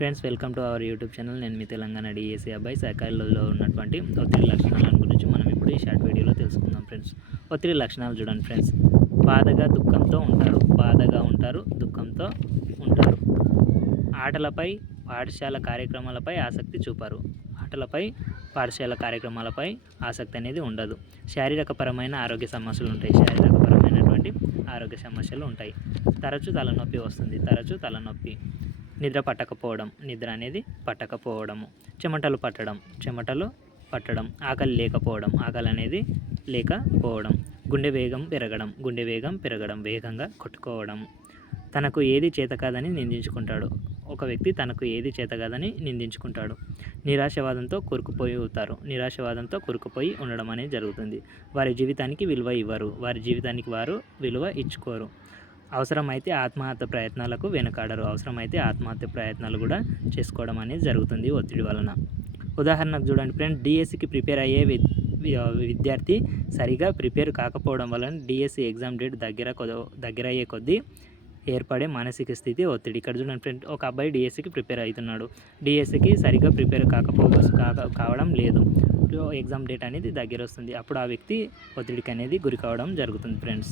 Friends welcome to our YouTube channel. నేను మీ Telangana DSC అబ్బాయి. సైకాలలో ఉన్నటువంటి ఒత్తిడి లక్షణాల గురించి మనం ఇప్పుడు ఈ షార్ట్ వీడియోలో తెలుసుకుందాం ఫ్రెండ్స్. ఒత్తిడి లక్షణాలు చూడండి ఫ్రెండ్స్. బాధగా దుఃఖంతో ఉంటారు. బాధగా ఉంటారు దుఃఖంతో ఉంటారు. ఆటలపై పాఠశాల కార్యక్రమాలపై ఆసక్తి చూపారు. ఆటలపై పాఠశాల కార్యక్రమాలపై ఆసక్తి అనేది ఉండదు. శారీరకపరమైన ఆరోగ్య సమస్యలు ఉంటాయి. శారీరకపరమైనటువంటి ఆరోగ్య సమస్యలు ఉంటాయి. తరచూ తలనొప్పి వస్తుంది. తరచూ తలనొప్పి. నిద్ర పట్టకపోవడం నిద్ర అనేది పట్టకపోవడము. చెమటలు పట్టడం చెమటలు పట్టడం ఆకలి లేకపోవడం ఆకలి అనేది లేకపోవడం. గుండె వేగం పెరగడం గుండె వేగం పెరగడం వేగంగా కొట్టుకోవడం. తనకు ఏది చేత కాదని నిందించుకుంటాడు. ఒక వ్యక్తి తనకు ఏది చేత కాదని నిందించుకుంటాడు. నిరాశవాదంతో కొరుకుపోయి అవుతారు నిరాశవాదంతో కొరుకుపోయి ఉండడం అనేది జరుగుతుంది. వారి జీవితానికి విలువ ఇవ్వరు. వారి జీవితానికి వారు విలువ ఇచ్చుకోరు. అవసరమైతే ఆత్మహత్య ప్రయత్నాలకు వెనుకాడరు. అవసరమైతే ఆత్మహత్య ప్రయత్నాలు కూడా చేసుకోవడం అనేది జరుగుతుంది ఒత్తిడి వలన. ఉదాహరణకు చూడండి ఫ్రెండ్ డిఎస్సికి ప్రిపేర్ అయ్యే విద్యార్థి సరిగా ప్రిపేర్ కాకపోవడం వలన డిఎస్సి ఎగ్జామ్ డేట్ దగ్గర కొద- దగ్గర అయ్యే కొద్దీ ఏర్పడే మానసిక స్థితి ఒత్తిడి. ఇక్కడ చూడండి ఫ్రెండ్ ఒక అబ్బాయి డిఎస్సికి ప్రిపేర్ అవుతున్నాడు. డిఎస్సికి సరిగా ప్రిపేర్ కాకపో కాక కావడం లేదు. ఎగ్జామ్ డేట్ అనేది దగ్గర వస్తుంది అప్పుడు ఆ వ్యక్తి ఒత్తిడికి అనేది గురి కావడం జరుగుతుంది ఫ్రెండ్స్.